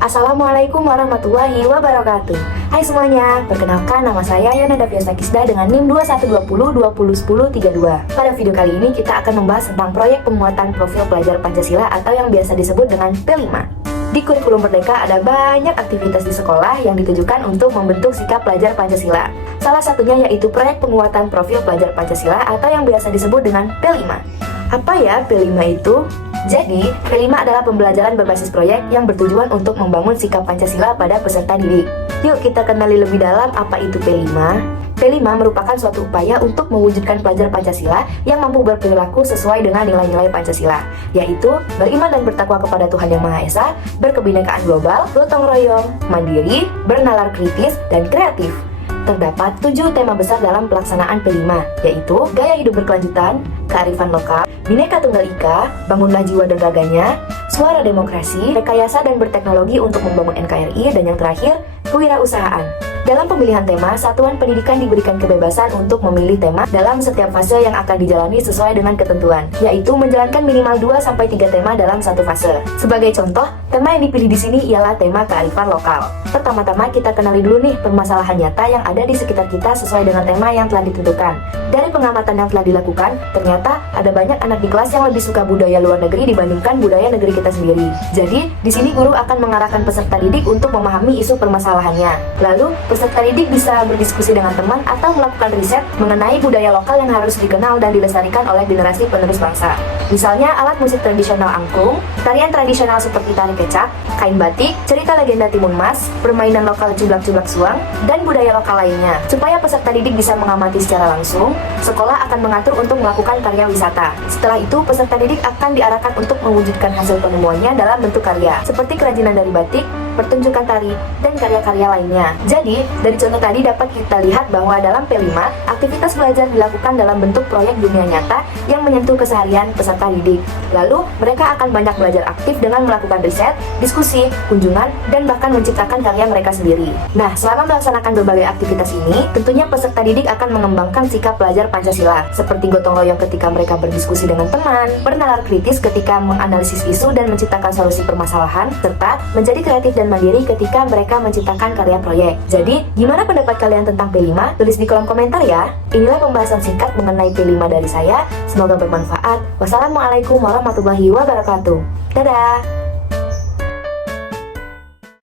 Assalamualaikum warahmatullahi wabarakatuh. Hai semuanya, perkenalkan nama saya Yana Daviasa Kisda dengan NIM 2120201032. Pada video kali ini kita akan membahas tentang proyek penguatan profil pelajar Pancasila atau yang biasa disebut dengan P5. Di kurikulum Merdeka ada banyak aktivitas di sekolah yang ditujukan untuk membentuk sikap pelajar Pancasila. Salah satunya yaitu proyek penguatan profil pelajar Pancasila atau yang biasa disebut dengan P5. Apa ya P5 itu? Jadi, P5 adalah pembelajaran berbasis proyek yang bertujuan untuk membangun sikap Pancasila pada peserta didik. Yuk kita kenali lebih dalam apa itu P5. P5 merupakan suatu upaya untuk mewujudkan pelajar Pancasila yang mampu berperilaku sesuai dengan nilai-nilai Pancasila, yaitu beriman dan bertakwa kepada Tuhan Yang Maha Esa, berkebinekaan global, gotong royong, mandiri, bernalar kritis, dan kreatif. Terdapat 7 tema besar dalam pelaksanaan P5, yaitu gaya hidup berkelanjutan, kearifan lokal, Bhinneka Tunggal Ika, bangunlah jiwa dan raganya, suara demokrasi, rekayasa dan berteknologi untuk membangun NKRI, dan yang terakhir, kewirausahaan. Dalam pemilihan tema, satuan pendidikan diberikan kebebasan untuk memilih tema dalam setiap fase yang akan dijalani sesuai dengan ketentuan, yaitu menjalankan minimal 2-3 tema dalam satu fase. Sebagai contoh, tema yang dipilih di sini ialah tema kearifan lokal. Pertama-tama kita kenali dulu nih permasalahan nyata yang ada di sekitar kita sesuai dengan tema yang telah ditentukan. Dari pengamatan yang telah dilakukan, ternyata ada banyak anak di kelas yang lebih suka budaya luar negeri dibandingkan budaya negeri kita sendiri. Jadi, di sini guru akan mengarahkan peserta didik untuk memahami isu permasalahannya. Lalu, peserta didik bisa berdiskusi dengan teman atau melakukan riset mengenai budaya lokal yang harus dikenal dan dilestarikan oleh generasi penerus bangsa. Misalnya alat musik tradisional angklung, tarian tradisional seperti tari kecak, kain batik, cerita legenda Timun Mas, permainan lokal cublak-cublak suang, dan budaya lokal lainnya. Supaya peserta didik bisa mengamati secara langsung, sekolah akan mengatur untuk melakukan karya wisata. Setelah itu, peserta didik akan diarahkan untuk mewujudkan hasil penemuannya dalam bentuk karya, seperti kerajinan dari batik, pertunjukan tari, dan karya-karya lainnya. Jadi, dari contoh tadi dapat kita lihat bahwa dalam P5, aktivitas belajar dilakukan dalam bentuk proyek dunia nyata yang menyentuh keseharian peserta didik. Lalu, mereka akan banyak belajar aktif dengan melakukan riset, diskusi, kunjungan, dan bahkan menciptakan karya mereka sendiri. Nah, selama melaksanakan berbagai aktivitas ini, tentunya peserta didik akan mengembangkan sikap pelajar Pancasila, seperti gotong royong ketika mereka berdiskusi dengan teman, bernalar kritis ketika menganalisis isu dan menciptakan solusi permasalahan, serta menjadi kreatif dan mandiri ketika mereka menciptakan karya proyek. Jadi, gimana pendapat kalian tentang P5? Tulis di kolom komentar ya. Inilah pembahasan singkat mengenai P5 dari saya. Semoga bermanfaat. Wassalamualaikum warahmatullahi wabarakatuh. Dadah!